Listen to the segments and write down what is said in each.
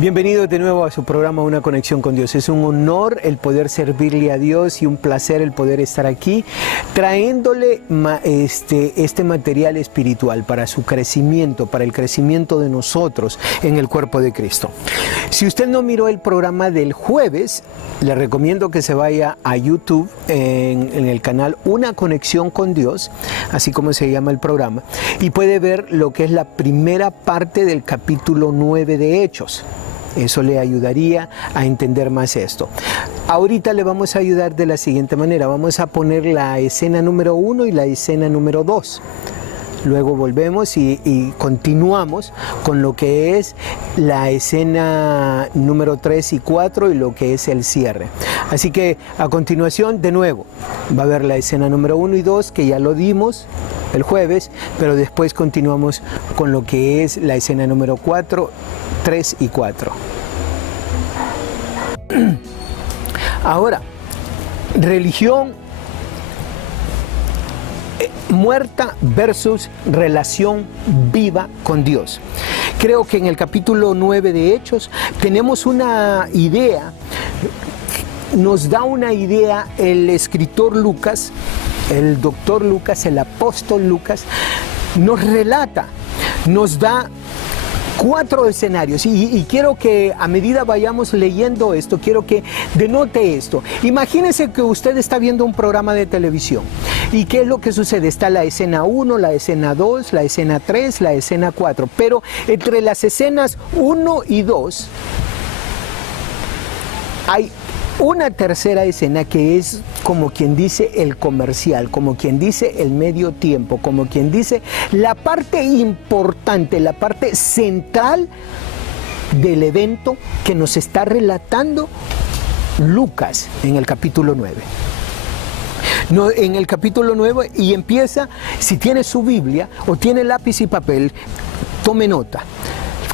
Bienvenidos de nuevo a su programa Una Conexión con Dios. Es un honor el poder servirle a Dios y un placer el poder estar aquí trayéndole este material espiritual para su crecimiento, para el crecimiento de nosotros en el cuerpo de Cristo. Si usted no miró el programa del jueves, le recomiendo que se vaya a YouTube en el canal Una Conexión con Dios, así como se llama el programa, y puede ver lo que es la primera parte del capítulo 9 de Hechos. Eso le ayudaría a entender más esto. Ahorita le vamos a ayudar de la siguiente manera. Vamos a poner la escena número 1 y la escena número 2. Luego volvemos y continuamos con lo que es la escena número 3 y 4 y lo que es el cierre. Así que a continuación, de nuevo, va a haber la escena número 1 y 2, que ya lo dimos el jueves, pero después continuamos con lo que es la escena número 4, 3 y 4. Ahora, religión muerta versus relación viva con Dios. Creo que en el capítulo 9 de Hechos tenemos una idea, nos da una idea el escritor Lucas, el doctor Lucas, el apóstol Lucas, nos relata, nos da 4 escenarios y quiero que a medida vayamos leyendo esto, quiero que denote esto. Imagínese que usted está viendo un programa de televisión y ¿qué es lo que sucede? Está la escena 1, la escena 2, la escena 3, la escena 4, pero entre las escenas 1 y 2 hay una tercera escena que es como quien dice el comercial, como quien dice el medio tiempo, como quien dice la parte importante, la parte central del evento que nos está relatando Lucas en el capítulo 9. No, en el capítulo 9 y empieza, si tiene su Biblia o tiene lápiz y papel, tome nota.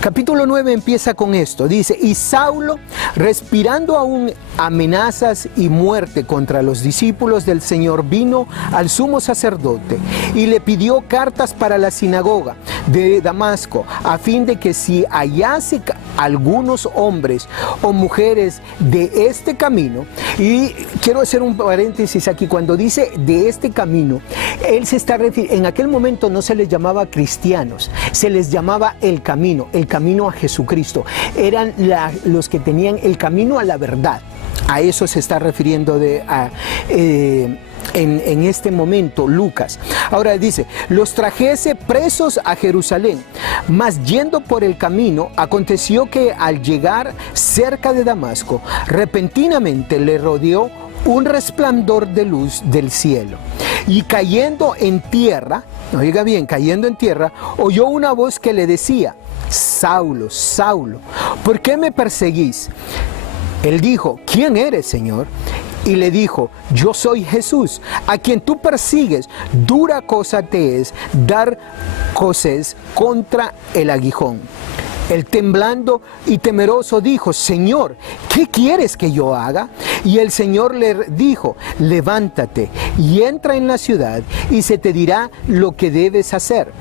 Capítulo 9 empieza con esto, dice, y Saulo, respirando aún amenazas y muerte contra los discípulos del Señor, vino al sumo sacerdote y le pidió cartas para la sinagoga de Damasco, a fin de que si hallase algunos hombres o mujeres de este camino, y quiero hacer un paréntesis aquí, cuando dice de este camino, él se está refiriendo, en aquel momento no se les llamaba cristianos, se les llamaba el camino a Jesucristo, eran los que tenían el camino a la verdad. A eso se está refiriendo en este momento Lucas. Ahora dice, los trajese presos a Jerusalén, mas yendo por el camino, aconteció que al llegar cerca de Damasco, repentinamente le rodeó un resplandor de luz del cielo, y cayendo en tierra, oiga bien, cayendo en tierra, oyó una voz que le decía, Saulo, Saulo, ¿por qué me perseguís? Él dijo, ¿quién eres, Señor? Y le dijo, yo soy Jesús, a quien tú persigues. Dura cosa te es dar coces contra el aguijón. Él temblando y temeroso dijo, Señor, ¿qué quieres que yo haga? Y el Señor le dijo, levántate y entra en la ciudad y se te dirá lo que debes hacer.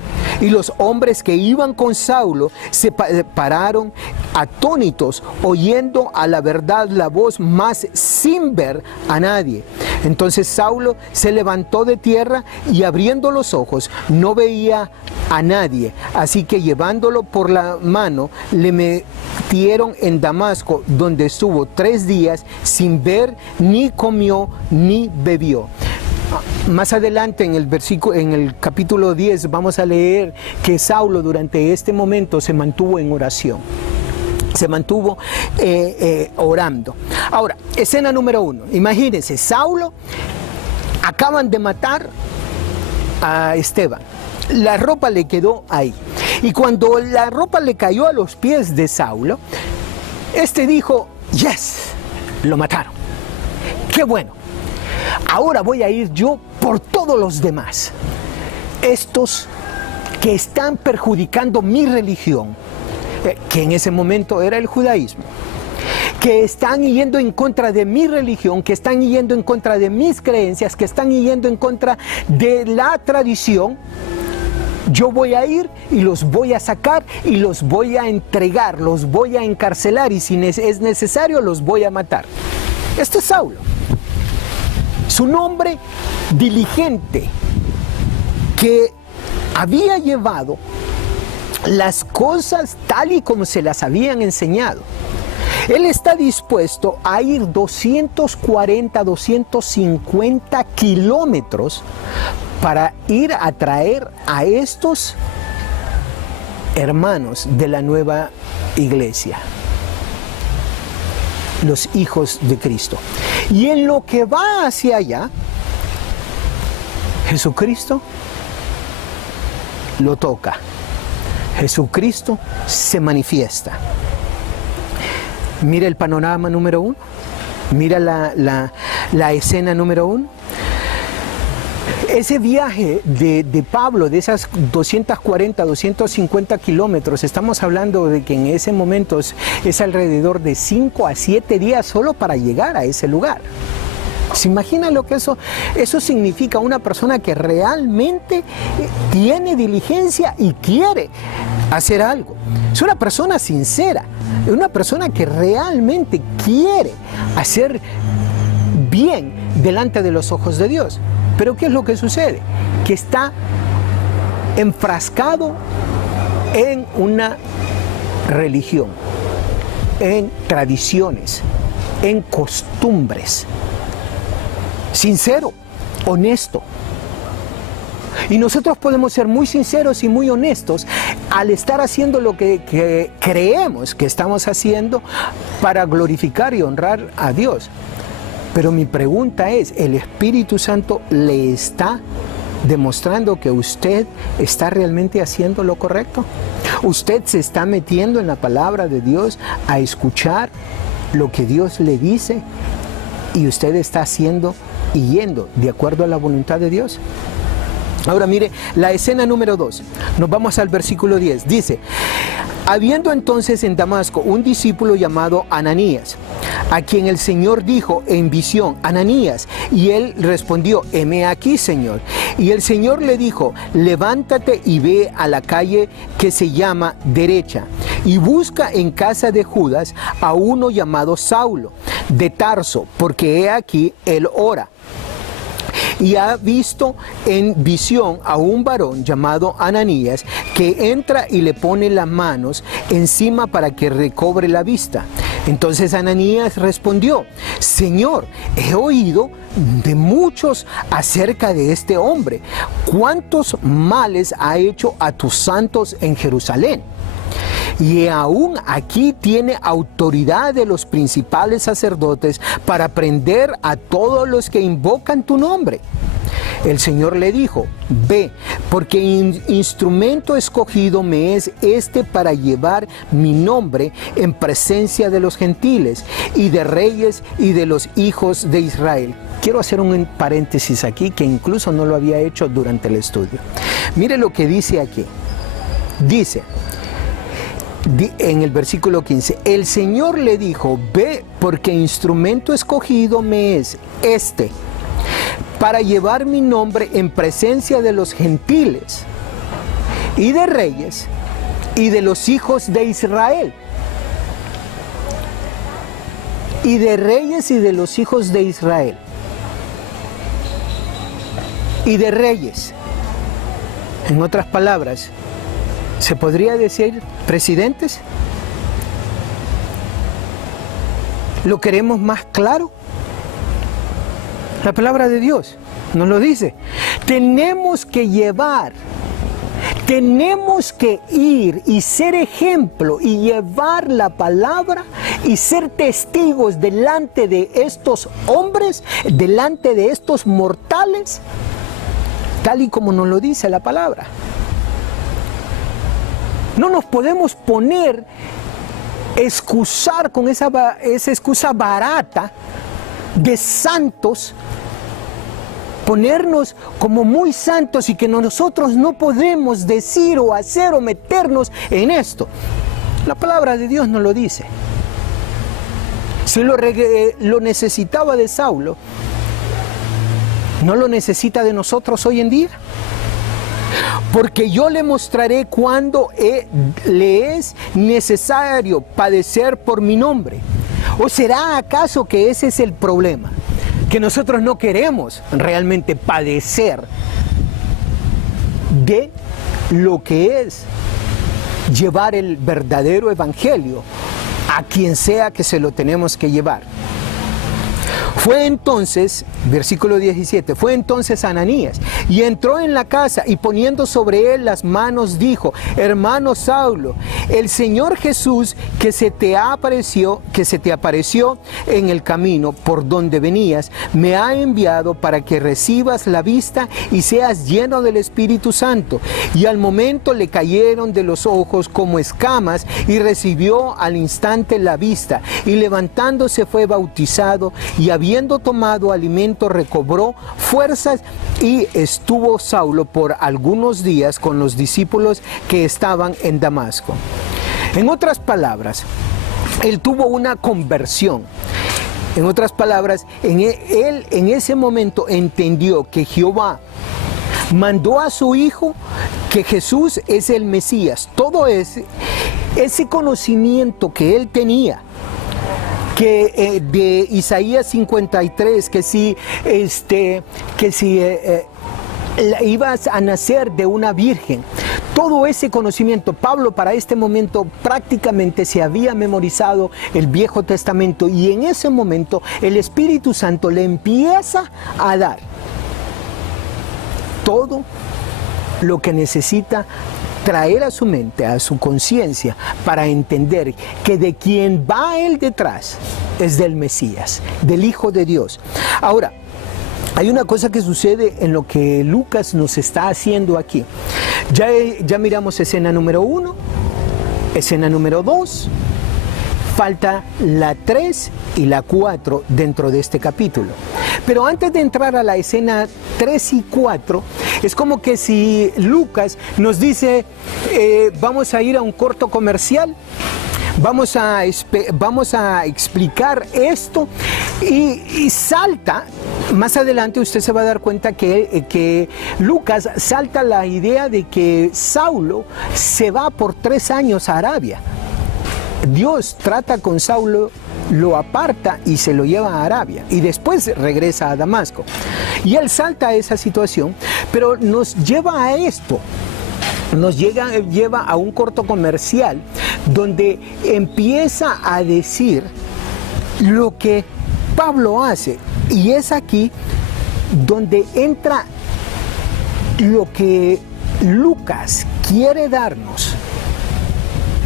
Y los hombres que iban con Saulo se pararon atónitos, oyendo a la verdad la voz, mas sin ver a nadie. Entonces Saulo se levantó de tierra y abriendo los ojos no veía a nadie. Así que llevándolo por la mano le metieron en Damasco, donde estuvo 3 días sin ver, ni comió ni bebió. Más adelante en el capítulo 10 vamos a leer que Saulo durante este momento se mantuvo en oración. Se mantuvo orando. Ahora, escena número 1. Imagínense, Saulo, acaban de matar a Esteban. La ropa le quedó ahí. Y cuando la ropa le cayó a los pies de Saulo, este dijo, yes, lo mataron. Qué bueno. Ahora voy a ir yo por todos los demás. Estos que están perjudicando mi religión, que en ese momento era el judaísmo, que están yendo en contra de mi religión, que están yendo en contra de mis creencias, que están yendo en contra de la tradición, Yo voy a ir y los voy a sacar y los voy a entregar, los voy a encarcelar y si es necesario los voy a matar. Este es Saulo. Es un hombre diligente que había llevado las cosas tal y como se las habían enseñado. Él está dispuesto a ir 240, 250 kilómetros para ir a traer a estos hermanos de la nueva iglesia, los hijos de Cristo. Y en lo que va hacia allá, Jesucristo lo toca. Jesucristo se manifiesta. Mira el panorama número 1. Mira la escena número 1. Ese viaje de Pablo, de esas 240, 250 kilómetros, estamos hablando de que en ese momento es alrededor de 5 a 7 días solo para llegar a ese lugar. ¿Se imagina lo que eso significa? Una persona que realmente tiene diligencia y quiere hacer algo. Es una persona sincera, es una persona que realmente quiere hacer bien delante de los ojos de Dios. Pero ¿qué es lo que sucede? Que está enfrascado en una religión, en tradiciones, en costumbres. Sincero, honesto. Y nosotros podemos ser muy sinceros y muy honestos al estar haciendo lo que creemos que estamos haciendo para glorificar y honrar a Dios. Pero mi pregunta es, ¿el Espíritu Santo le está demostrando que usted está realmente haciendo lo correcto? ¿Usted se está metiendo en la palabra de Dios a escuchar lo que Dios le dice y usted está haciendo y yendo de acuerdo a la voluntad de Dios? Ahora mire, la escena número 2, nos vamos al versículo 10, dice: habiendo entonces en Damasco un discípulo llamado Ananías, a quien el Señor dijo en visión: Ananías, y él respondió: heme aquí, Señor. Y el Señor le dijo: levántate y ve a la calle que se llama Derecha, y busca en casa de Judas a uno llamado Saulo, de Tarso, porque he aquí él ora. Y ha visto en visión a un varón llamado Ananías, que entra y le pone las manos encima para que recobre la vista. Entonces Ananías respondió: Señor, he oído de muchos acerca de este hombre, cuántos males ha hecho a tus santos en Jerusalén. Y aún aquí tiene autoridad de los principales sacerdotes para prender a todos los que invocan tu nombre. El Señor le dijo: ve, porque instrumento escogido me es este para llevar mi nombre en presencia de los gentiles y de reyes y de los hijos de Israel. Quiero hacer un paréntesis aquí que incluso no lo había hecho durante el estudio. Mire lo que dice aquí. Dice en el versículo 15: el Señor le dijo: ve, porque instrumento escogido me es este para llevar mi nombre en presencia de los gentiles y de reyes y de los hijos de Israel. Y de reyes y de los hijos de Israel. Y de reyes. En otras palabras, ¿se podría decir presidentes? ¿Lo queremos más claro? La palabra de Dios nos lo dice. Tenemos que llevar, tenemos que ir y ser ejemplo y llevar la palabra y ser testigos delante de estos hombres, delante de estos mortales, tal y como nos lo dice la palabra. No nos podemos poner, excusar con esa excusa barata de santos, ponernos como muy santos y que nosotros no podemos decir o hacer o meternos en esto. La palabra de Dios nos lo dice. Si lo necesitaba de Saulo, ¿no lo necesita de nosotros hoy en día? porque yo le mostraré cuándo le es necesario padecer por mi nombre. ¿O será acaso que ese es el problema? Que nosotros no queremos realmente padecer de lo que es llevar el verdadero evangelio a quien sea que se lo tenemos que llevar. Fue entonces, versículo 17, fue entonces Ananías y entró en la casa y poniendo sobre él las manos dijo: hermano Saulo, el Señor Jesús que se te apareció en el camino por donde venías, me ha enviado para que recibas la vista y seas lleno del Espíritu Santo. Y al momento le cayeron de los ojos como escamas y recibió al instante la vista, y levantándose fue bautizado, y habiendo tomado alimento recobró fuerzas, y estuvo Saulo por algunos días con los discípulos que estaban en Damasco. En otras palabras, él tuvo una conversión. En otras palabras, él en ese momento entendió que Jehová mandó a su Hijo, que Jesús es el Mesías. Todo ese conocimiento que él tenía, que de Isaías 53, que si ibas a nacer de una virgen, todo ese conocimiento, Pablo para este momento prácticamente se había memorizado el Viejo Testamento, y en ese momento el Espíritu Santo le empieza a dar todo lo que necesita traer a su mente, a su conciencia, para entender que de quien va él detrás es del Mesías, del Hijo de Dios. Ahora, hay una cosa que sucede en lo que Lucas nos está haciendo aquí. Ya miramos escena número 1, escena número 2, falta la 3 y la 4 dentro de este capítulo. Pero antes de entrar a la escena 3 y 4, es como que si Lucas nos dice, vamos a ir a un corto comercial, vamos a explicar esto, y salta, más adelante usted se va a dar cuenta que Lucas salta la idea de que Saulo se va por 3 años a Arabia. Dios trata con Saulo, lo aparta y se lo lleva a Arabia, y después regresa a Damasco. Y él salta a esa situación, pero nos lleva a esto. Nos lleva a un corto comercial donde empieza a decir lo que Pablo hace, y es aquí donde entra lo que Lucas quiere darnos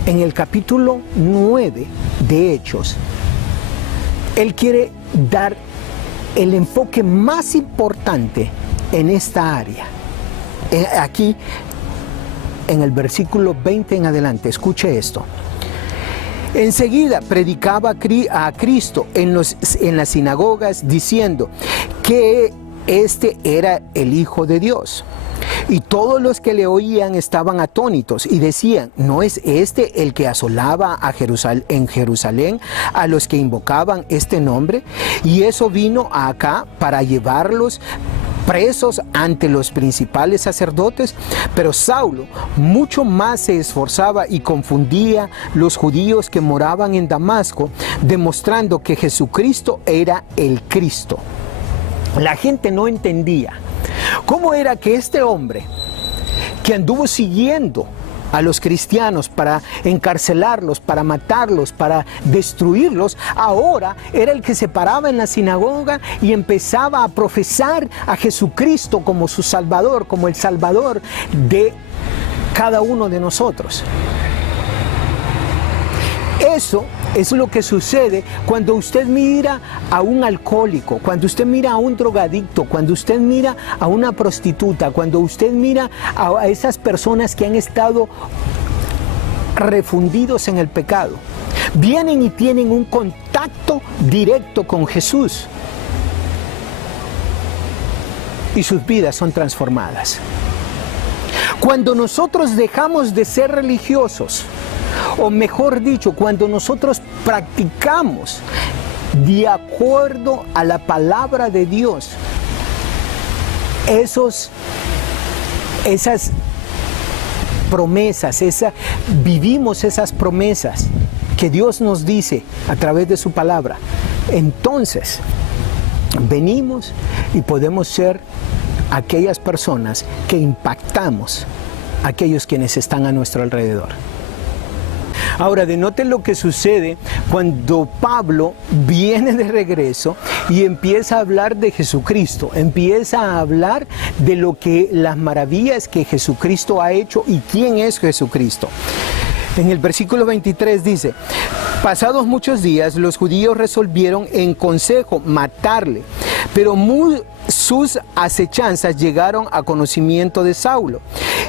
en el capítulo 9 de Hechos. Él quiere dar el enfoque más importante en esta área. Aquí, en el versículo 20 en adelante, escuche esto. Enseguida predicaba a Cristo en las sinagogas, diciendo que este era el Hijo de Dios. Y todos los que le oían estaban atónitos y decían: ¿no es este el que asolaba en Jerusalén a los que invocaban este nombre? Y eso vino acá para llevarlos presos ante los principales sacerdotes. Pero Saulo mucho más se esforzaba y confundía los judíos que moraban en Damasco, demostrando que Jesucristo era el Cristo. La gente no entendía cómo era que este hombre, que anduvo siguiendo a los cristianos para encarcelarlos, para matarlos, para destruirlos, ahora era el que se paraba en la sinagoga y empezaba a profesar a Jesucristo como su Salvador, como el Salvador de cada uno de nosotros. Eso es lo que sucede cuando usted mira a un alcohólico, cuando usted mira a un drogadicto, cuando usted mira a una prostituta, cuando usted mira a esas personas que han estado refundidos en el pecado. Vienen y tienen un contacto directo con Jesús y sus vidas son transformadas. Cuando nosotros dejamos de ser religiosos, o mejor dicho, cuando nosotros practicamos de acuerdo a la palabra de Dios, esas promesas, vivimos esas promesas que Dios nos dice a través de su palabra, entonces venimos y podemos ser aquellas personas que impactamos a aquellos quienes están a nuestro alrededor. Ahora, denoten lo que sucede cuando Pablo viene de regreso y empieza a hablar de Jesucristo, empieza a hablar de las maravillas que Jesucristo ha hecho y quién es Jesucristo. En el versículo 23 dice: pasados muchos días, los judíos resolvieron en consejo matarle, pero sus acechanzas llegaron a conocimiento de Saulo,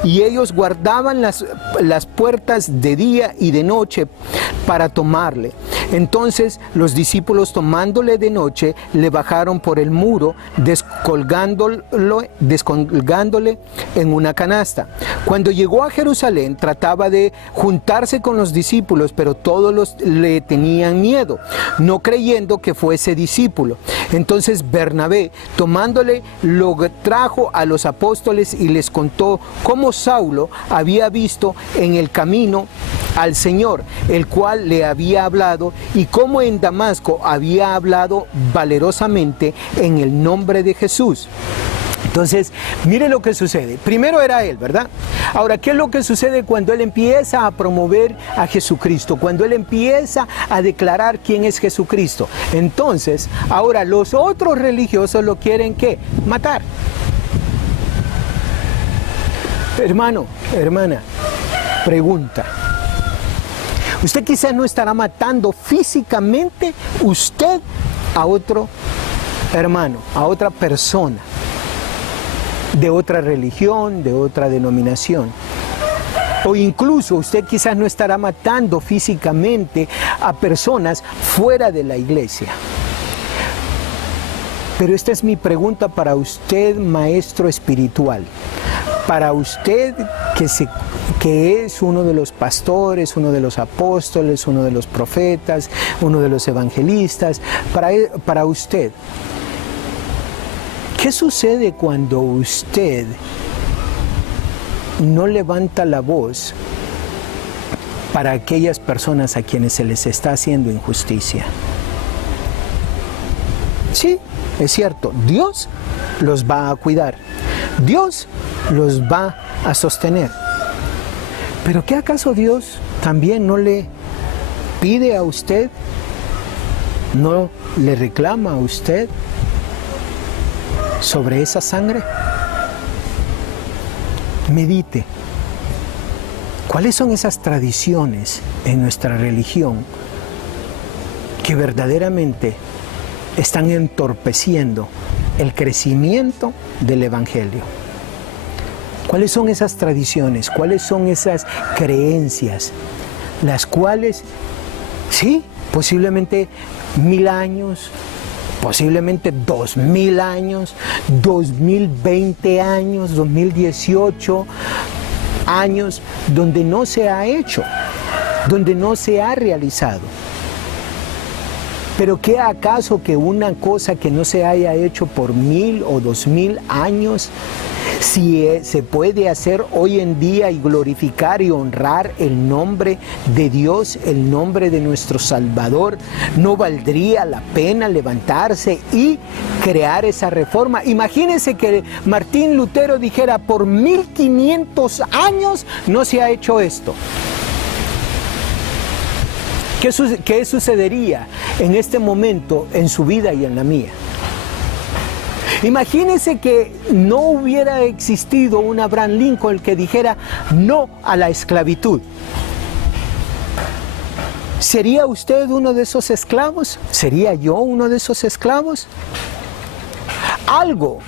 y ellos guardaban las puertas de día y de noche para tomarle. Entonces los discípulos, tomándole de noche, le bajaron por el muro, descolgándole en una canasta. Cuando llegó a Jerusalén, trataba de juntarse con los discípulos, pero todos le tenían miedo, no creyendo que fuese discípulo. Entonces Bernabé, tomándole, lo trajo a los apóstoles y les contó cómo Saulo había visto en el camino al Señor, el cual le había hablado, y cómo en Damasco había hablado valerosamente en el nombre de Jesús. Entonces, mire lo que sucede. Primero era él, ¿verdad? Ahora, ¿qué es lo que sucede cuando él empieza a promover a Jesucristo? Cuando él empieza a declarar quién es Jesucristo. Entonces, ahora los otros religiosos lo quieren, ¿qué? Matar. Hermano, hermana, pregunta. Usted quizás no estará matando físicamente usted a otro hermano, a otra persona, de otra religión, de otra denominación. O incluso usted quizás no estará matando físicamente a personas fuera de la iglesia. Pero esta es mi pregunta para usted, maestro espiritual. Para usted que es uno de los pastores, uno de los apóstoles, uno de los profetas, uno de los evangelistas, para usted, ¿qué sucede cuando usted no levanta la voz para aquellas personas a quienes se les está haciendo injusticia? Sí, es cierto, Dios los va a cuidar, Dios los va a sostener. ¿Pero qué acaso Dios también no le pide a usted, no le reclama a usted sobre esa sangre? Medite. ¿Cuáles son esas tradiciones en nuestra religión que verdaderamente están entorpeciendo el crecimiento del Evangelio? ¿Cuáles son esas tradiciones? ¿Cuáles son esas creencias? Las cuales, sí, posiblemente 1000 años, posiblemente 2000 años, 2020 años, 2018 años, donde no se ha hecho, donde no se ha realizado. Pero ¿qué acaso que una cosa que no se haya hecho por 1000 o 2000 años, si se puede hacer hoy en día y glorificar y honrar el nombre de Dios, el nombre de nuestro Salvador, no valdría la pena levantarse y crear esa reforma? Imagínense que Martín Lutero dijera: por 1500 años no se ha hecho esto. ¿Qué sucedería en este momento en su vida y en la mía? Imagínense que no hubiera existido un Abraham Lincoln que dijera no a la esclavitud. ¿Sería usted uno de esos esclavos? ¿Sería yo uno de esos esclavos? Algo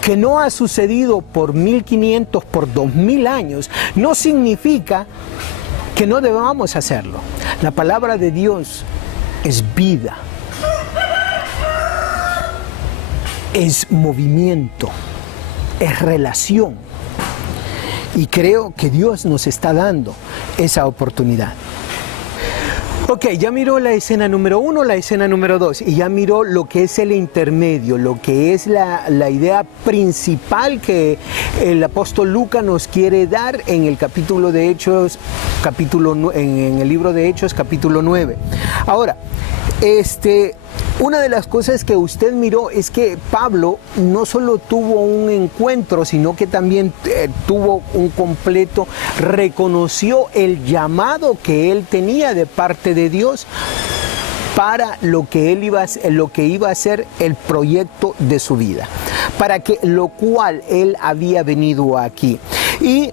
que no ha sucedido por 1500, por 2000 años, no significa que no debamos hacerlo. La palabra de Dios es vida, es movimiento, es relación. Y creo que Dios nos está dando esa oportunidad. Ok, ya miró la escena número 1, la escena número 2 y ya miró lo que es el intermedio, lo que es la idea principal que el apóstol Lucas nos quiere dar en el capítulo de Hechos, en el libro de Hechos, capítulo 9. Ahora, una de las cosas que usted miró es que Pablo no solo tuvo un encuentro, sino que también tuvo un completo, reconoció el llamado que él tenía de parte de Dios para lo que iba a ser el proyecto de su vida, para que lo cual él había venido aquí. Y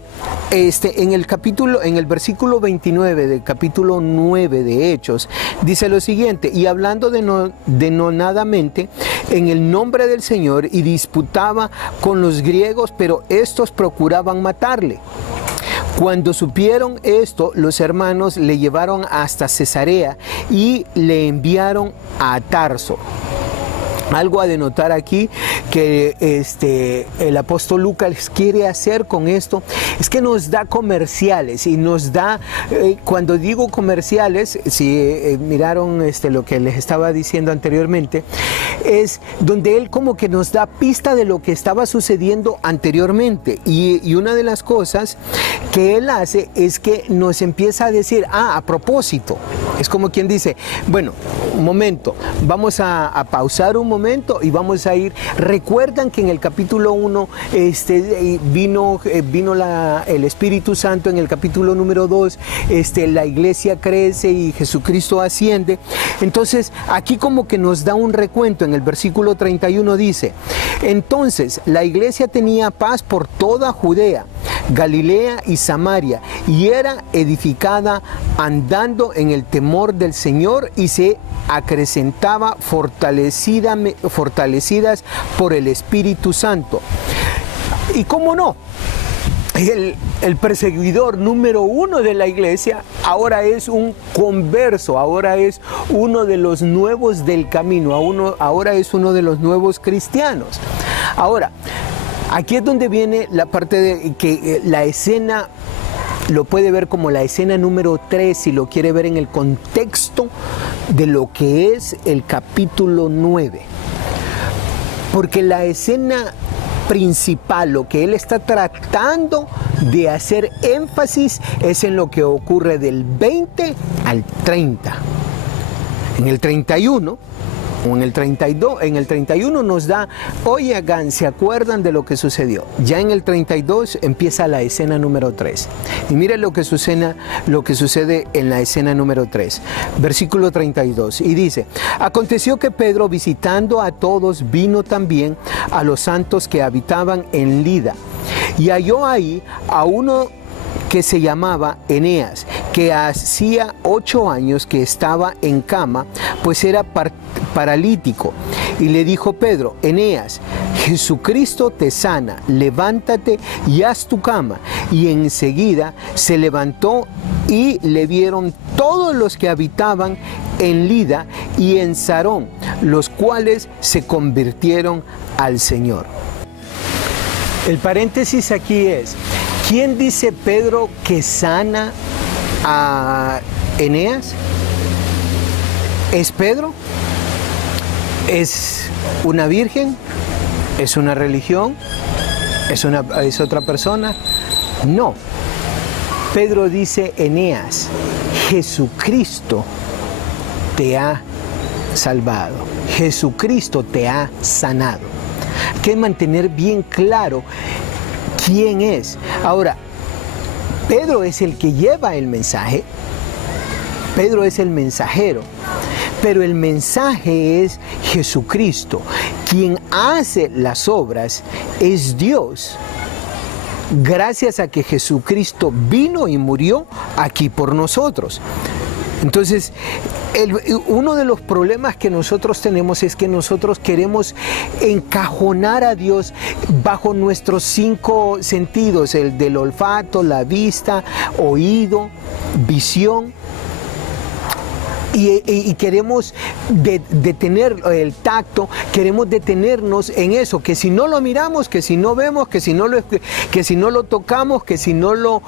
en el versículo 29 del capítulo 9 de Hechos, dice lo siguiente: y hablando denodadamente en el nombre del Señor, y disputaba con los griegos, pero estos procuraban matarle. Cuando supieron esto, los hermanos le llevaron hasta Cesarea y le enviaron a Tarso. Algo a denotar aquí que el apóstol Lucas quiere hacer con esto es que nos da comerciales y nos da, cuando digo comerciales, si miraron lo que les estaba diciendo anteriormente, es donde él como que nos da pista de lo que estaba sucediendo anteriormente, y una de las cosas que él hace es que nos empieza a decir, a propósito, es como quien dice, bueno, un momento, vamos a pausar un momento y vamos a ir. Recuerdan que en el capítulo 1 vino el Espíritu Santo, en el capítulo número 2 la iglesia crece y Jesucristo asciende. Entonces aquí como que nos da un recuento. En el versículo 31 dice: entonces la iglesia tenía paz por toda Judea, Galilea y Samaria, y era edificada andando en el temor del Señor, y se acrecentaba fortalecidas por el Espíritu Santo. Y cómo no, el perseguidor número 1 de la iglesia ahora es un converso, ahora es uno de los nuevos del camino, ahora es uno de los nuevos cristianos. Ahora, aquí es donde viene la parte de que la escena lo puede ver como la escena número 3, si lo quiere ver en el contexto de lo que es el capítulo 9. Porque la escena principal, lo que él está tratando de hacer énfasis, es en lo que ocurre del 20 al 30. En el 31 o en el 32, en el 31 nos da, oigan, ¿se acuerdan de lo que sucedió? Ya en el 32 empieza la escena número 3. Y miren lo que sucede en la escena número 3. Versículo 32. Y dice: aconteció que Pedro, visitando a todos, vino también a los santos que habitaban en Lida. Y halló ahí a uno que se llamaba Eneas, que hacía 8 años que estaba en cama, pues era paralítico. Y le dijo Pedro: Eneas, Jesucristo te sana, levántate y haz tu cama. Y enseguida se levantó, y le vieron todos los que habitaban en Lida y en Sarón, los cuales se convirtieron al Señor. El paréntesis aquí es: ¿quién dice Pedro que sana a Eneas? ¿Es Pedro? ¿Es una virgen? ¿Es una religión? ¿Es otra persona? No. Pedro dice: Eneas, Jesucristo te ha salvado. Jesucristo te ha sanado. Hay que mantener bien claro quién es. Ahora, Pedro es el que lleva el mensaje. Pedro es el mensajero. Pero el mensaje es Jesucristo. Quien hace las obras es Dios. Gracias a que Jesucristo vino y murió aquí por nosotros. Entonces, uno de los problemas que nosotros tenemos es que nosotros queremos encajonar a Dios bajo nuestros 5 sentidos: el del olfato, la vista, oído, visión. y queremos detener el tacto, queremos detenernos en eso, que si no lo miramos, que si no vemos, que si no lo tocamos, que si no lo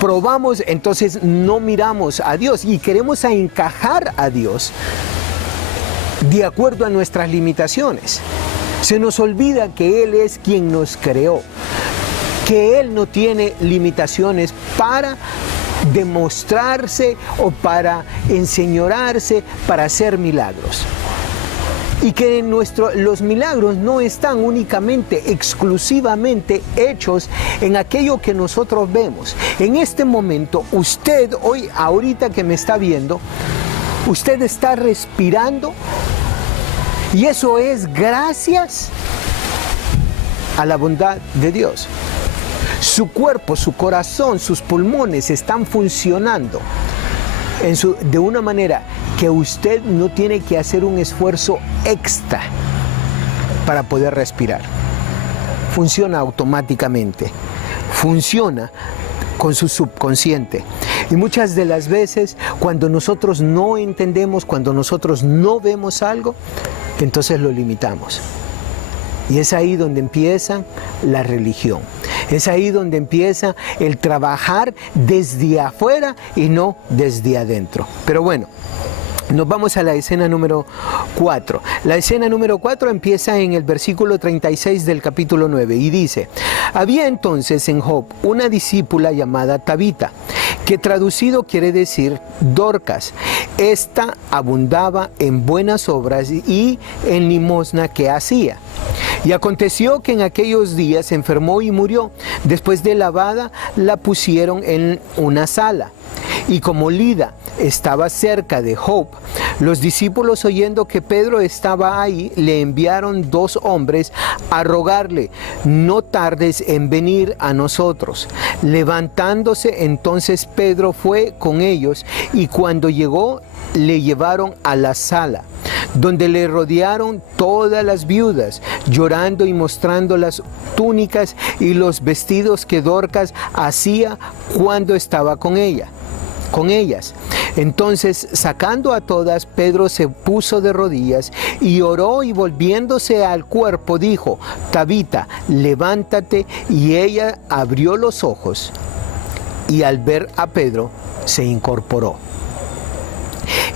probamos, entonces no miramos a Dios y queremos encajar a Dios de acuerdo a nuestras limitaciones. Se nos olvida que Él es quien nos creó, que Él no tiene limitaciones para demostrarse o para enseñorarse, para hacer milagros. Y que los milagros no están únicamente, exclusivamente hechos en aquello que nosotros vemos. En este momento, usted hoy, ahorita que me está viendo, usted está respirando y eso es gracias a la bondad de Dios. Su cuerpo, su corazón, sus pulmones están funcionando de una manera que usted no tiene que hacer un esfuerzo extra para poder respirar. Funciona automáticamente, funciona con su subconsciente. Y muchas de las veces cuando nosotros no entendemos, cuando nosotros no vemos algo, entonces lo limitamos. Y es ahí donde empieza la religión. Es ahí donde empieza el trabajar desde afuera y no desde adentro. Pero bueno, nos vamos a la escena número 4. La escena número 4 empieza en el versículo 36 del capítulo 9 y dice: había entonces en Job una discípula llamada Tabita, que traducido quiere decir Dorcas. Esta abundaba en buenas obras y en limosna que hacía. Y aconteció que en aquellos días se enfermó y murió. Después de lavada, la pusieron en una sala. Y como Lida estaba cerca de Job, los discípulos, oyendo que Pedro estaba ahí, le enviaron 2 hombres a rogarle: no tardes en venir a nosotros. Levantándose entonces Pedro fue con ellos, y cuando llegó le llevaron a la sala, donde le rodearon todas las viudas, llorando y mostrando las túnicas y los vestidos que Dorcas hacía cuando estaba con ellas. Entonces, sacando a todas, Pedro se puso de rodillas y oró, y volviéndose al cuerpo dijo: Tabita, levántate. Y ella abrió los ojos, y al ver a Pedro se incorporó.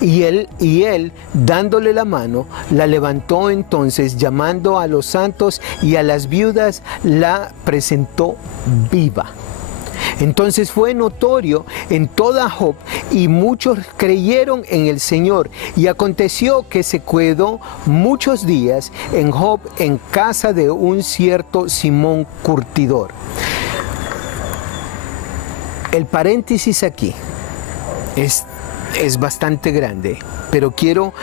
Y él, dándole la mano, la levantó. Entonces, llamando a los santos y a las viudas, la presentó viva. Entonces fue notorio en toda Job, y muchos creyeron en el Señor. Y aconteció que se quedó muchos días en Job en casa de un cierto Simón curtidor. El paréntesis aquí es bastante grande, pero quiero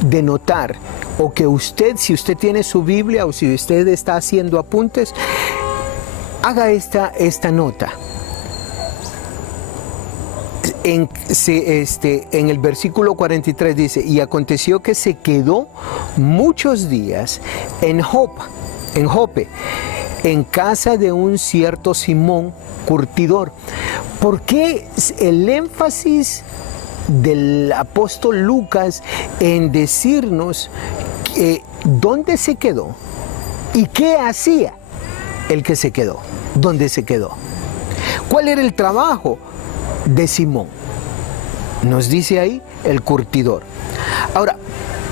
denotar, o que usted, si usted tiene su Biblia o si usted está haciendo apuntes, haga esta nota. En el versículo 43 dice: y aconteció que se quedó muchos días en Jope, en casa de un cierto Simón curtidor. ¿Por qué el énfasis del apóstol Lucas en decirnos dónde se quedó y qué hacía el que se quedó? ¿Dónde se quedó? ¿Cuál era el trabajo de Simón? Nos dice ahí: el curtidor. Ahora,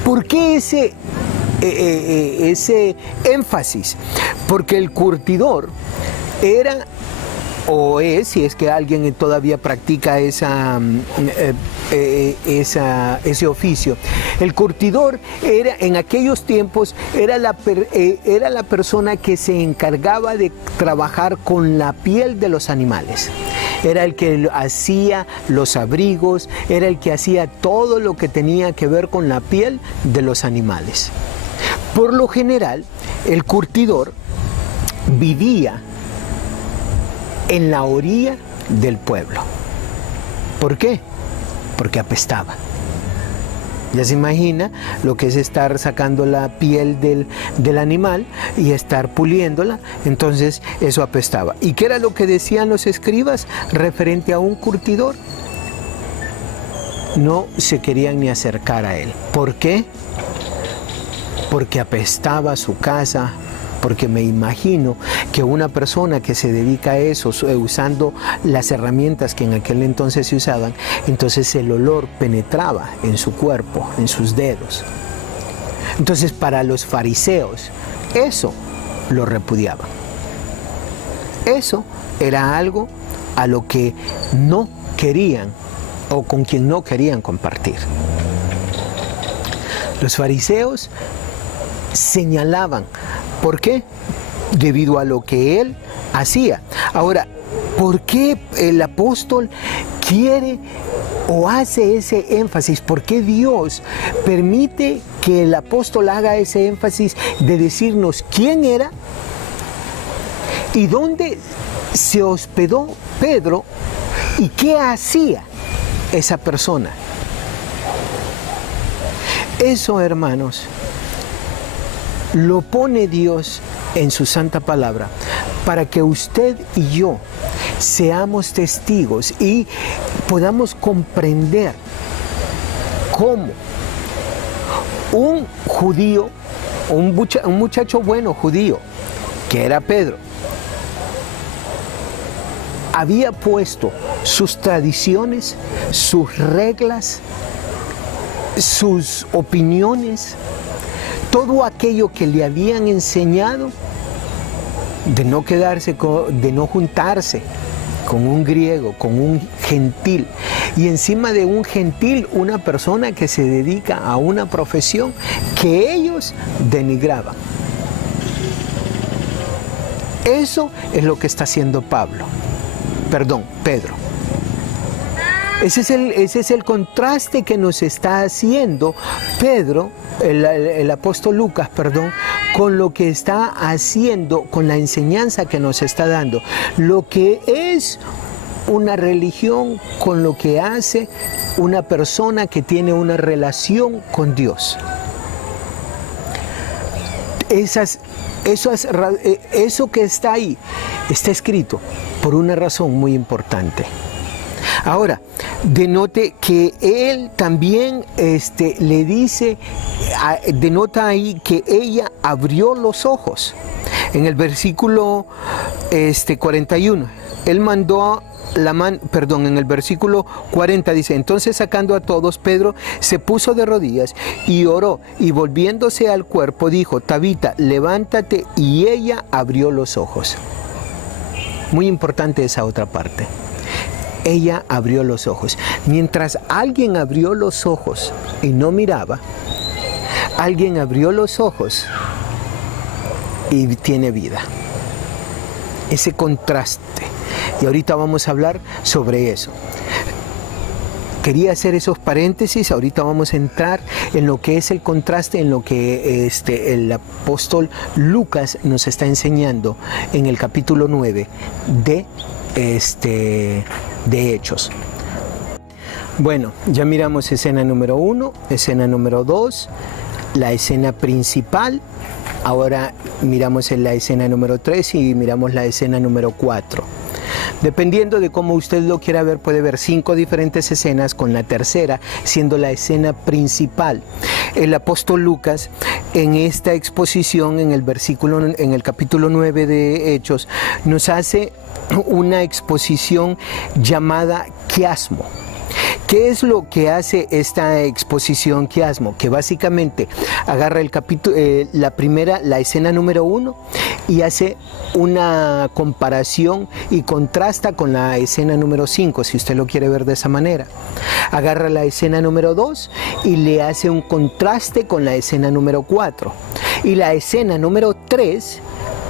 ¿por qué ese énfasis? Porque el curtidor era, o es, si es que alguien todavía practica ese oficio, el curtidor era, en aquellos tiempos, era la persona que se encargaba de trabajar con la piel de los animales. Era el que hacía los abrigos, era el que hacía todo lo que tenía que ver con la piel de los animales. Por lo general, el curtidor vivía en la orilla del pueblo. ¿Por qué? Porque apestaba. Ya se imagina lo que es estar sacando la piel del animal y estar puliéndola. Entonces eso apestaba. ¿Y qué era lo que decían los escribas referente a un curtidor? no se querían ni acercar a él. ¿Por qué? Porque apestaba su casa, porque me imagino que una persona que se dedica a eso, usando las herramientas que en aquel entonces se usaban, entonces el olor penetraba en su cuerpo, en sus dedos. Entonces para los fariseos, eso lo repudiaban. Eso era algo a lo que no querían o con quien no querían compartir. Los fariseos señalaban. ¿Por qué? Debido a lo que él hacía. Ahora, ¿por qué el apóstol quiere o hace ese énfasis? ¿Por qué Dios permite que el apóstol haga ese énfasis de decirnos quién era y dónde se hospedó Pedro y qué hacía esa persona? Eso, hermanos, lo pone Dios en su santa palabra para que usted y yo seamos testigos y podamos comprender cómo un judío, un muchacho bueno judío, que era Pedro, había puesto sus tradiciones, sus reglas, sus opiniones, todo aquello que le habían enseñado de no quedarse, de no juntarse con un griego, con un gentil, y encima de un gentil, una persona que se dedica a una profesión que ellos denigraban. Eso es lo que está haciendo Pedro. Ese es el contraste que nos está haciendo Pedro, el apóstol Lucas, con lo que está haciendo, con la enseñanza que nos está dando. Lo que es una religión con lo que hace una persona que tiene una relación con Dios. Eso que está ahí, está escrito por una razón muy importante. Ahora, denote que él también le dice, denota ahí que ella abrió los ojos. En el versículo 41, él mandó en el versículo 40 dice: entonces sacando a todos, Pedro se puso de rodillas y oró, y volviéndose al cuerpo dijo: Tabita, levántate, y ella abrió los ojos. Muy importante esa otra parte. Ella abrió los ojos. Mientras alguien abrió los ojos y no miraba, alguien abrió los ojos y tiene vida. Ese contraste. Y ahorita vamos a hablar sobre eso. Quería hacer esos paréntesis, ahorita vamos a entrar en lo que es el contraste, en lo que el apóstol Lucas nos está enseñando en el capítulo 9 de Hechos. Bueno, ya miramos escena número 1, escena número 2, la escena principal. Ahora miramos en la escena número 3 y miramos la escena número 4. Dependiendo de cómo usted lo quiera ver, puede ver 5 diferentes escenas, con la tercera siendo la escena principal. El apóstol Lucas, en esta exposición, en el capítulo 9 de Hechos, nos hace una exposición llamada quiasmo. ¿Qué es lo que hace esta exposición quiasmo? Que básicamente agarra la escena número 1 y hace una comparación y contrasta con la escena número 5, si usted lo quiere ver de esa manera. Agarra la escena número 2 y le hace un contraste con la escena número 4. Y la escena número 3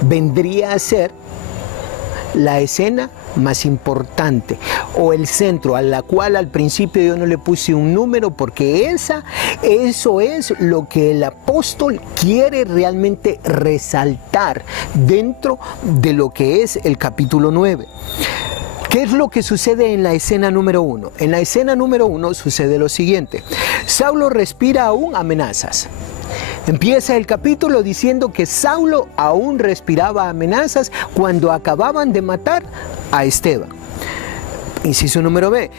vendría a ser la escena más importante o el centro, a la cual al principio yo no le puse un número, porque eso es lo que el apóstol quiere realmente resaltar dentro de lo que es el capítulo 9. ¿Qué es lo que sucede en la escena número 1? En la escena número 1 sucede lo siguiente: Saulo respira aún amenazas. Empieza el capítulo diciendo que Saulo aún respiraba amenazas cuando acababan de matar a Esteban. Inciso número B.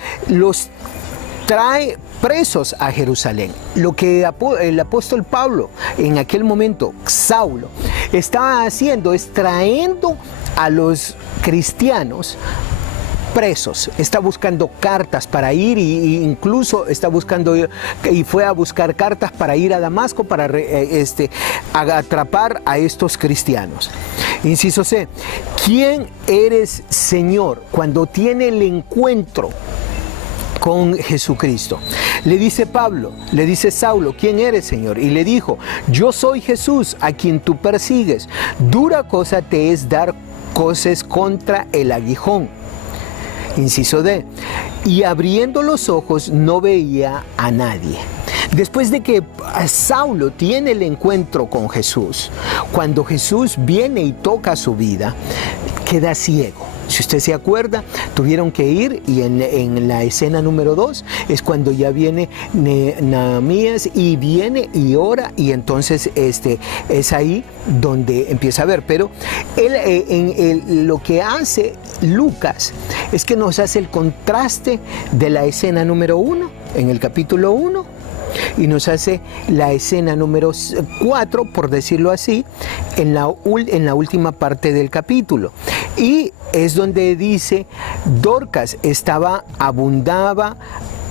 trae presos a Jerusalén. Lo que el apóstol Pablo, en aquel momento, Saulo, estaba haciendo es trayendo a los cristianos presos. Está buscando cartas para ir e incluso está buscando y fue a buscar cartas para ir a Damasco para atrapar a estos cristianos. Inciso C. ¿Quién eres, Señor? Cuando tiene el encuentro con Jesucristo. Le dice Pablo, le dice Saulo, ¿quién eres, Señor? Y le dijo, yo soy Jesús a quien tú persigues. Dura cosa te es dar coces contra el aguijón. Inciso D. Y abriendo los ojos no veía a nadie. Después de que Saulo tiene el encuentro con Jesús, cuando Jesús viene y toca su vida, queda ciego. Si usted se acuerda, tuvieron que ir y en la escena número 2 es cuando ya viene Nehemías y viene y ora y entonces es ahí donde empieza a ver. Pero lo que hace Lucas es que nos hace el contraste de la escena número 1 en el capítulo 1 y nos hace la escena número 4, por decirlo así, en la última parte del capítulo. Y es donde dice, Dorcas abundaba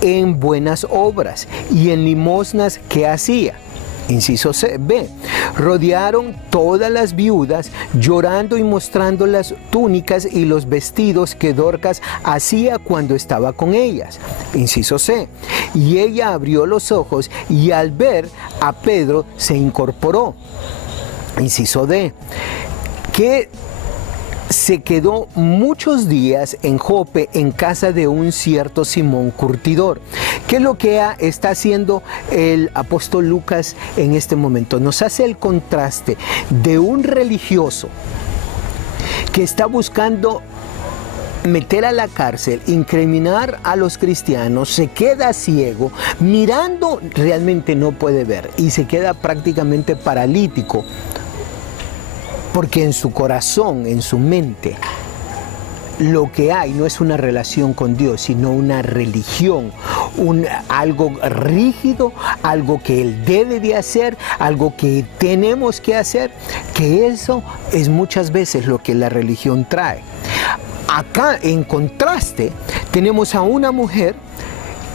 en buenas obras y en limosnas que hacía. Inciso B. Rodearon todas las viudas, llorando y mostrando las túnicas y los vestidos que Dorcas hacía cuando estaba con ellas. Inciso C. Y ella abrió los ojos y al ver a Pedro se incorporó. Inciso D. Que se quedó muchos días en Jope en casa de un cierto Simón curtidor. ¿Qué es lo que está haciendo el apóstol Lucas en este momento? Nos hace el contraste de un religioso que está buscando meter a la cárcel, incriminar a los cristianos, se queda ciego, mirando realmente no puede ver y se queda prácticamente paralítico. Porque en su corazón, en su mente, lo que hay no es una relación con Dios, sino una religión, algo rígido, algo que Él debe de hacer, algo que tenemos que hacer, que eso es muchas veces lo que la religión trae. Acá, en contraste, tenemos a una mujer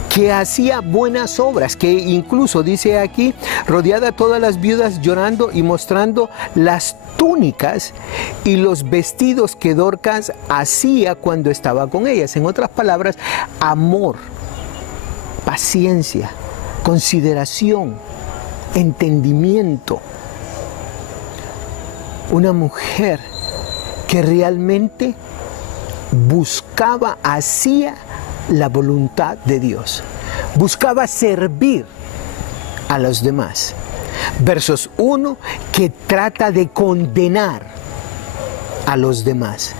que hacía buenas obras, que incluso dice aquí, rodeada a todas las viudas llorando y mostrando las túnicas y los vestidos que Dorcas hacía cuando estaba con ellas. En otras palabras, amor, paciencia, consideración, entendimiento. Una mujer que realmente hacía la voluntad de Dios, buscaba servir a los demás. Versos 1, que trata de condenar a los demás,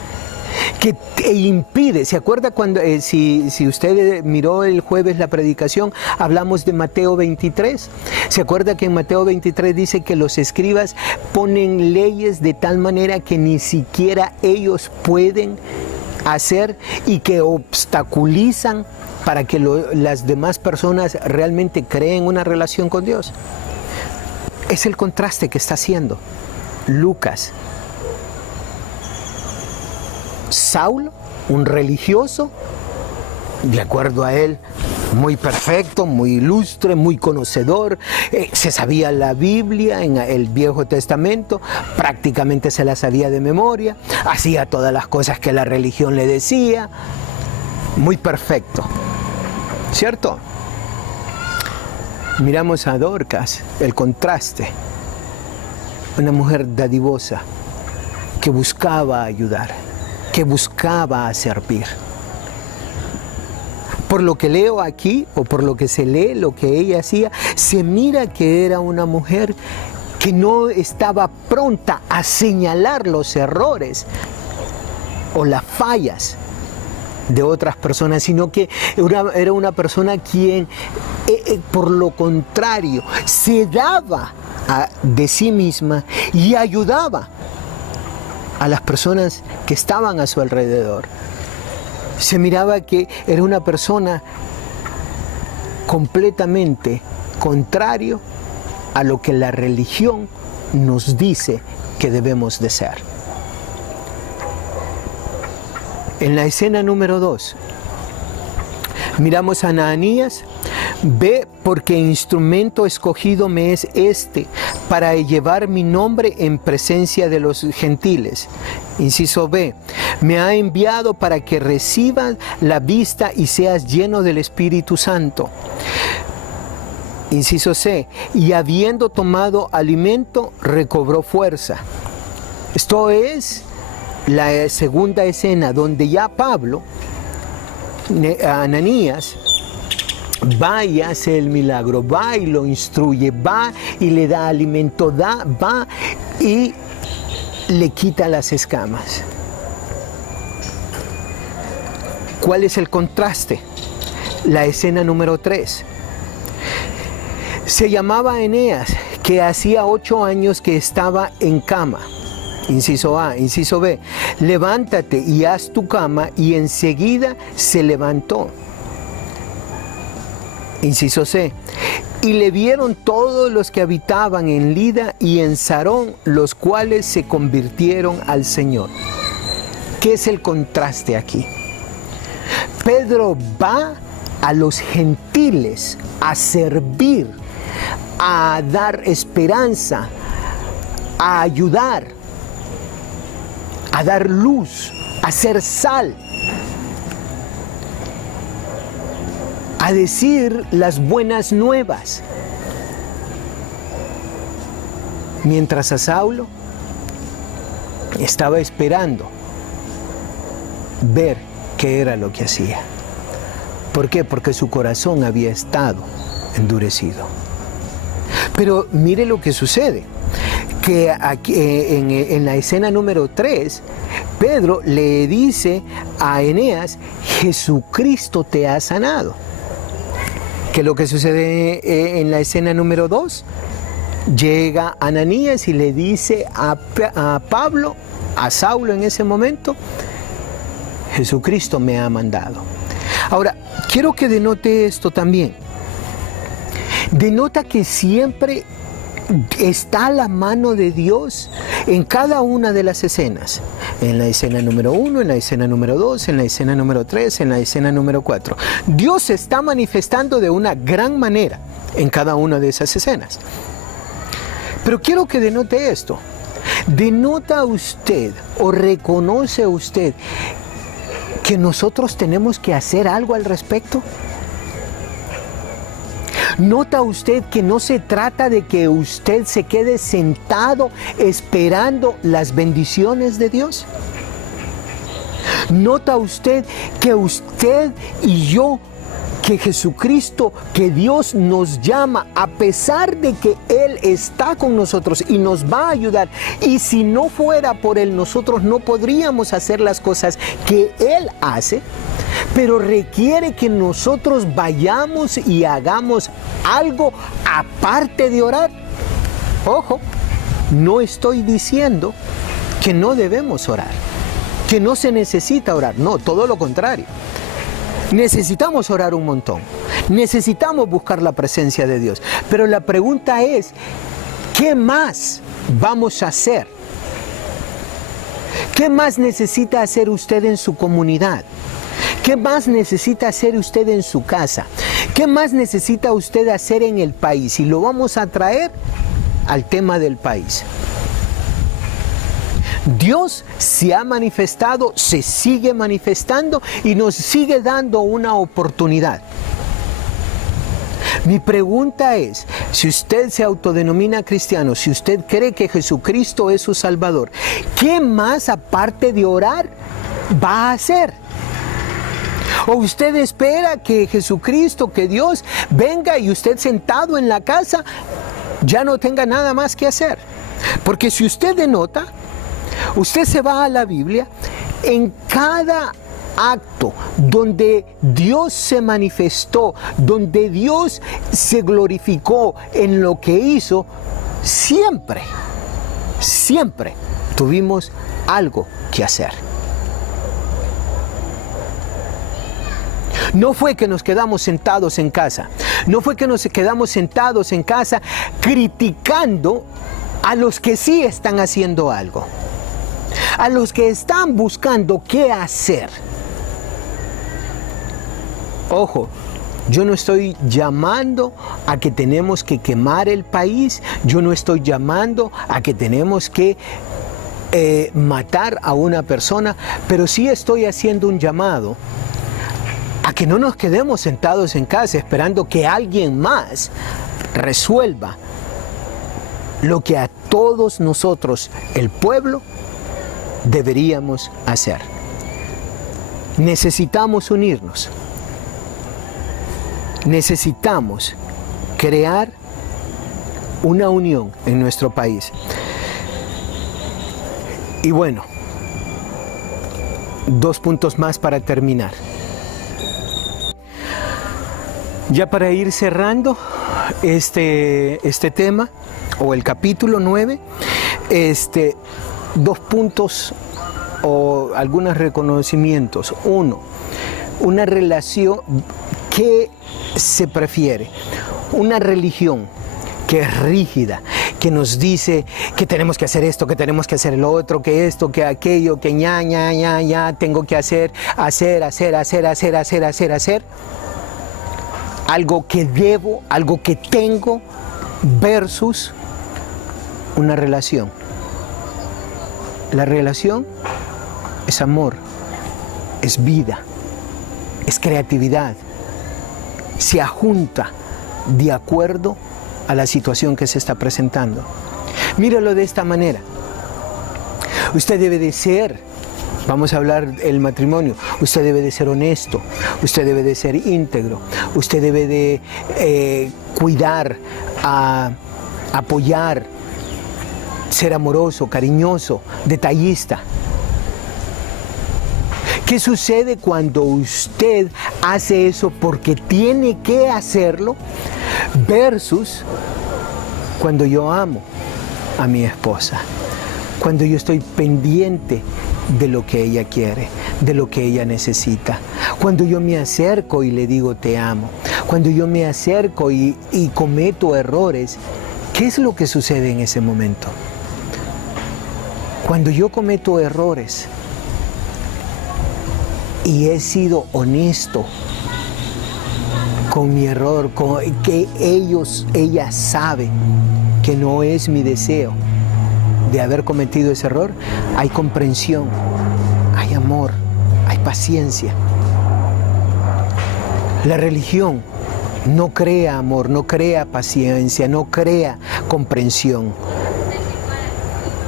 que impide. ¿Se acuerda cuando, si usted miró el jueves la predicación, hablamos de Mateo 23? ¿Se acuerda que en Mateo 23 dice que los escribas ponen leyes de tal manera que ni siquiera ellos pueden hacer y que obstaculizan para que las demás personas realmente creen una relación con Dios? Es el contraste que está haciendo Lucas. Saulo, un religioso, de acuerdo a él, muy perfecto, muy ilustre, muy conocedor, se sabía la Biblia en el Viejo Testamento, prácticamente se la sabía de memoria, hacía todas las cosas que la religión le decía, muy perfecto, ¿cierto? Miramos a Dorcas, el contraste, una mujer dadivosa que buscaba ayudar, que buscaba servir. Por lo que leo aquí, o por lo que se lee, lo que ella hacía, se mira que era una mujer que no estaba pronta a señalar los errores o las fallas de otras personas, sino que era una persona quien, por lo contrario, se daba de sí misma y ayudaba a las personas que estaban a su alrededor. Se miraba que era una persona completamente contrario a lo que la religión nos dice que debemos de ser. En la escena número 2, miramos a Ananías. Ve, porque instrumento escogido me es este, para llevar mi nombre en presencia de los gentiles. Inciso B, me ha enviado para que recibas la vista y seas lleno del Espíritu Santo. Inciso C, y habiendo tomado alimento, recobró fuerza. Esto es la segunda escena, donde ya Pablo, Ananías, va y hace el milagro, va y lo instruye, va y le da alimento, va y le quita las escamas. ¿Cuál es el contraste? La escena número 3. Se llamaba Eneas, que hacía 8 años que estaba en cama. Inciso A. Inciso B, levántate y haz tu cama, y enseguida se levantó. Inciso C, y le vieron todos los que habitaban en Lida y en Sarón, los cuales se convirtieron al Señor. ¿Qué es el contraste aquí? Pedro va a los gentiles a servir, a dar esperanza, a ayudar, a dar luz, a ser sal, a decir las buenas nuevas. Mientras a Saulo estaba esperando ver qué era lo que hacía. ¿Por qué? Porque su corazón había estado endurecido. Pero mire lo que sucede, que aquí, en la escena número 3, Pedro le dice a Eneas, Jesucristo te ha sanado. ¿Qué es lo que sucede en la escena número 2? Llega Ananías y le dice a Pablo, a Saulo en ese momento, Jesucristo me ha mandado. Ahora, quiero que denote esto también. Denota que siempre está la mano de Dios en cada una de las escenas. En la escena número 1, en la escena número 2, en la escena número 3, en la escena número 4. Dios se está manifestando de una gran manera en cada una de esas escenas. Pero quiero que denote esto. ¿Denota usted o reconoce usted que nosotros tenemos que hacer algo al respecto? ¿Nota usted que no se trata de que usted se quede sentado esperando las bendiciones de Dios? ¿Nota usted que usted y yo, que Jesucristo, que Dios nos llama a pesar de que Él está con nosotros y nos va a ayudar? Y si no fuera por Él, nosotros no podríamos hacer las cosas que Él hace, pero requiere que nosotros vayamos y hagamos algo aparte de orar. Ojo, no estoy diciendo que no debemos orar, que no se necesita orar, no, todo lo contrario. Necesitamos orar un montón, necesitamos buscar la presencia de Dios, pero la pregunta es, ¿qué más vamos a hacer? ¿Qué más necesita hacer usted en su comunidad? ¿Qué más necesita hacer usted en su casa? ¿Qué más necesita usted hacer en el país? Y lo vamos a traer al tema del país. Dios se ha manifestado, se sigue manifestando y nos sigue dando una oportunidad. Mi pregunta es, si usted se autodenomina cristiano, si usted cree que Jesucristo es su Salvador, ¿qué más aparte de orar va a hacer? ¿O usted espera que Jesucristo, que Dios venga y usted sentado en la casa ya no tenga nada más que hacer? Porque si usted denota, usted se va a la Biblia, en cada acto donde Dios se manifestó, donde Dios se glorificó en lo que hizo, siempre tuvimos algo que hacer. No fue que nos quedamos sentados en casa. No fue que nos quedamos sentados en casa criticando a los que sí están haciendo algo. A los que están buscando qué hacer. Ojo, yo no estoy llamando a que tenemos que quemar el país. Yo no estoy llamando a que tenemos que matar a una persona. Pero sí estoy haciendo un llamado a que no nos quedemos sentados en casa esperando que alguien más resuelva lo que a todos nosotros, el pueblo, deberíamos hacer. Necesitamos unirnos. Necesitamos crear una unión en nuestro país. Y bueno, 2 puntos más para terminar. Ya para ir cerrando este tema, o el capítulo 9, 2 puntos o algunos reconocimientos. 1, una relación que se prefiere, una religión que es rígida, que nos dice que tenemos que hacer esto, que tenemos que hacer lo otro, que esto, que aquello, que ya, tengo que hacer, algo que debo, algo que tengo, versus una relación. La relación es amor, es vida, es creatividad, se ajunta de acuerdo a la situación que se está presentando. Míralo de esta manera. Usted debe de ser, vamos a hablar del matrimonio, usted debe de ser honesto, usted debe de ser íntegro, usted debe de cuidar, apoyar, ser amoroso, cariñoso, detallista. ¿Qué sucede cuando usted hace eso porque tiene que hacerlo versus cuando yo amo a mi esposa? Cuando yo estoy pendiente de lo que ella quiere, de lo que ella necesita. Cuando yo me acerco y le digo te amo. Cuando yo me acerco y cometo errores, ¿qué es lo que sucede en ese momento? Cuando yo cometo errores y he sido honesto con mi error, con que ella sabe que no es mi deseo de haber cometido ese error, hay comprensión, hay amor, hay paciencia. La religión no crea amor, no crea paciencia, no crea comprensión.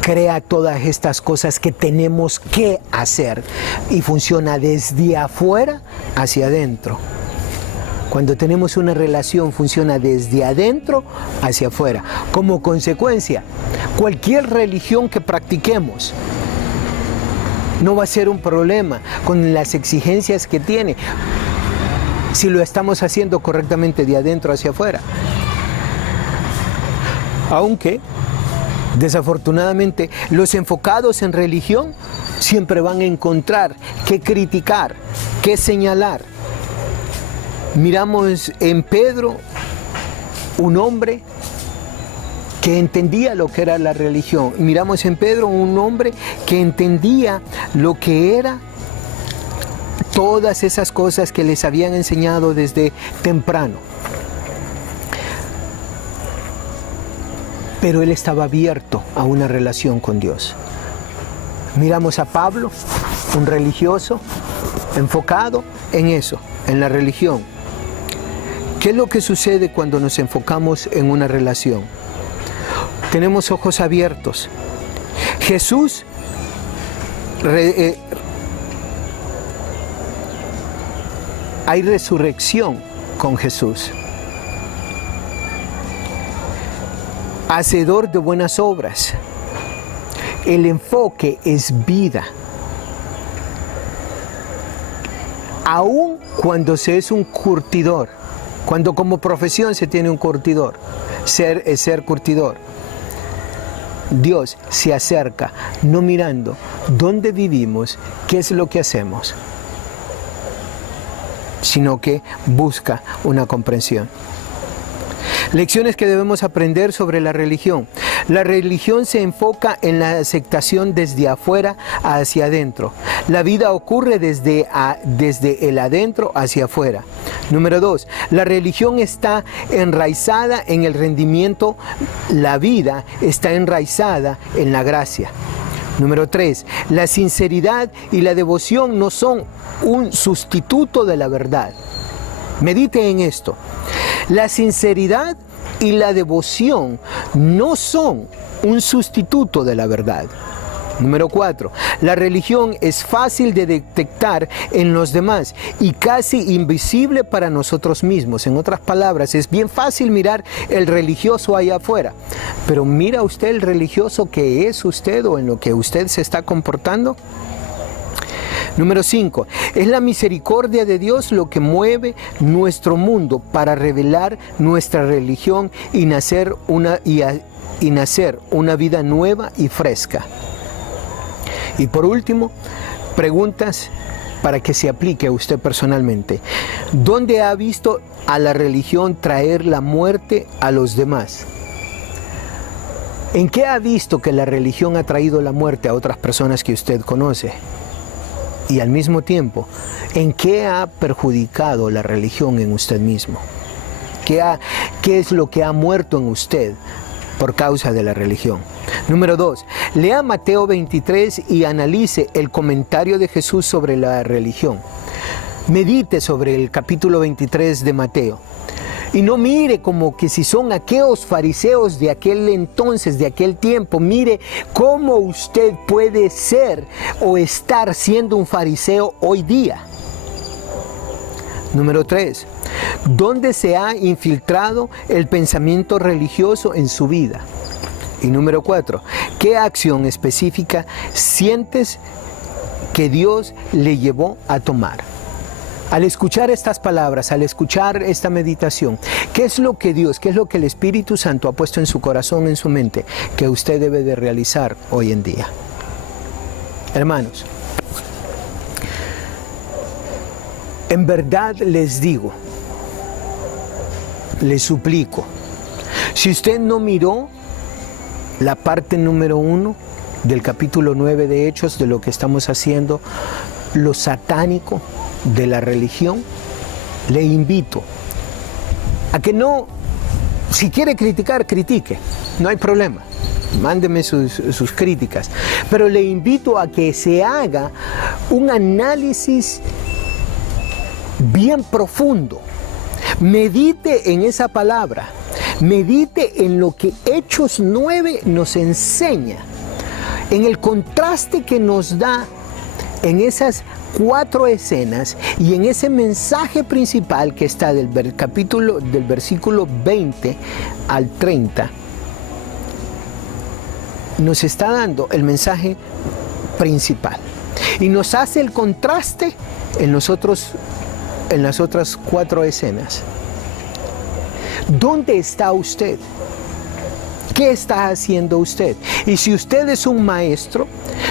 Crea todas estas cosas que tenemos que hacer y funciona desde afuera hacia adentro. Cuando tenemos una relación funciona desde adentro hacia afuera. Como consecuencia, cualquier religión que practiquemos no va a ser un problema con las exigencias que tiene si lo estamos haciendo correctamente de adentro hacia afuera. Aunque desafortunadamente, los enfocados en religión siempre van a encontrar qué criticar, qué señalar. Miramos en Pedro un hombre que entendía lo que era la religión. Miramos en Pedro un hombre que entendía lo que era todas esas cosas que les habían enseñado desde temprano. Pero él estaba abierto a una relación con Dios. Miramos a Pablo, un religioso, enfocado en eso, en la religión. ¿Qué es lo que sucede cuando nos enfocamos en una relación? Tenemos ojos abiertos. Jesús hay resurrección con Jesús. Hacedor de buenas obras. El enfoque es vida. Aun cuando se es un curtidor, cuando como profesión se tiene un curtidor, ser curtidor, Dios se acerca no mirando dónde vivimos, qué es lo que hacemos. sino que busca una comprensión. Lecciones que debemos aprender sobre la religión. La religión se enfoca en la aceptación desde afuera hacia adentro. La vida ocurre desde el adentro hacia afuera. Número 2, la religión está enraizada en el rendimiento. La vida está enraizada en la gracia. Número 3, la sinceridad y la devoción no son un sustituto de la verdad. Medite en esto. La sinceridad y la devoción no son un sustituto de la verdad. Número 4, la religión es fácil de detectar en los demás y casi invisible para nosotros mismos. En otras palabras, es bien fácil mirar el religioso allá afuera, pero ¿mira usted el religioso que es usted o en lo que usted se está comportando? Número 5, es la misericordia de Dios lo que mueve nuestro mundo para revelar nuestra religión y nacer una vida nueva y fresca. Y por último, preguntas para que se aplique a usted personalmente. ¿Dónde ha visto a la religión traer la muerte a los demás? ¿En qué ha visto que la religión ha traído la muerte a otras personas que usted conoce? Y al mismo tiempo, ¿en qué ha perjudicado la religión en usted mismo? ¿Qué es lo que ha muerto en usted por causa de la religión? Número 2, lea Mateo 23 y analice el comentario de Jesús sobre la religión. Medite sobre el capítulo 23 de Mateo. Y no mire como que si son aquellos fariseos de aquel entonces, de aquel tiempo. Mire cómo usted puede ser o estar siendo un fariseo hoy día. Número 3, ¿dónde se ha infiltrado el pensamiento religioso en su vida? Y número 4, ¿qué acción específica sientes que Dios le llevó a tomar? Al escuchar estas palabras, al escuchar esta meditación, ¿qué es lo que Dios, qué es lo que el Espíritu Santo ha puesto en su corazón, en su mente, que usted debe de realizar hoy en día? Hermanos, en verdad les digo, les suplico, si usted no miró la parte número 1 del capítulo 9 de Hechos, de lo que estamos haciendo, lo satánico de la religión, le invito a que no, si quiere criticar, critique, no hay problema, mándeme sus críticas, pero le invito a que se haga un análisis bien profundo, medite en esa palabra, medite en lo que Hechos 9 nos enseña, en el contraste que nos da en esas 4 escenas y en ese mensaje principal que está del versículo 20 al 30, nos está dando el mensaje principal y nos hace el contraste en las otras 4 escenas. ¿Dónde está usted? ¿Qué está haciendo usted? Y si usted es un maestro,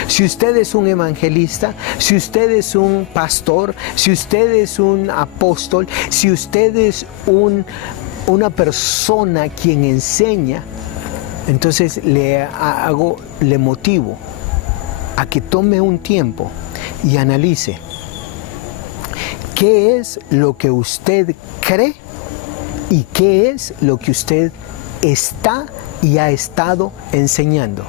si usted es un evangelista, si usted es un pastor, si usted es un apóstol, si usted es una persona quien enseña, entonces le motivo a que tome un tiempo y analice qué es lo que usted cree y qué es lo que usted está y ha estado enseñando.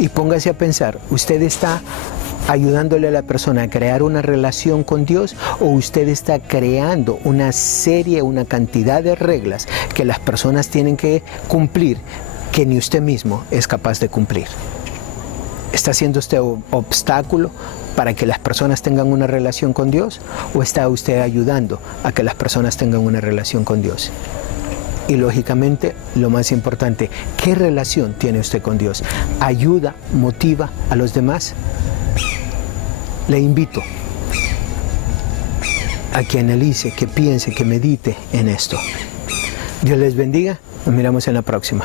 Y póngase a pensar, ¿usted está ayudándole a la persona a crear una relación con Dios o usted está creando una cantidad de reglas que las personas tienen que cumplir que ni usted mismo es capaz de cumplir? ¿Está siendo usted obstáculo para que las personas tengan una relación con Dios o está usted ayudando a que las personas tengan una relación con Dios? Y lógicamente, lo más importante, ¿qué relación tiene usted con Dios? ¿Ayuda, motiva a los demás? Le invito a que analice, que piense, que medite en esto. Dios les bendiga. Nos miramos en la próxima.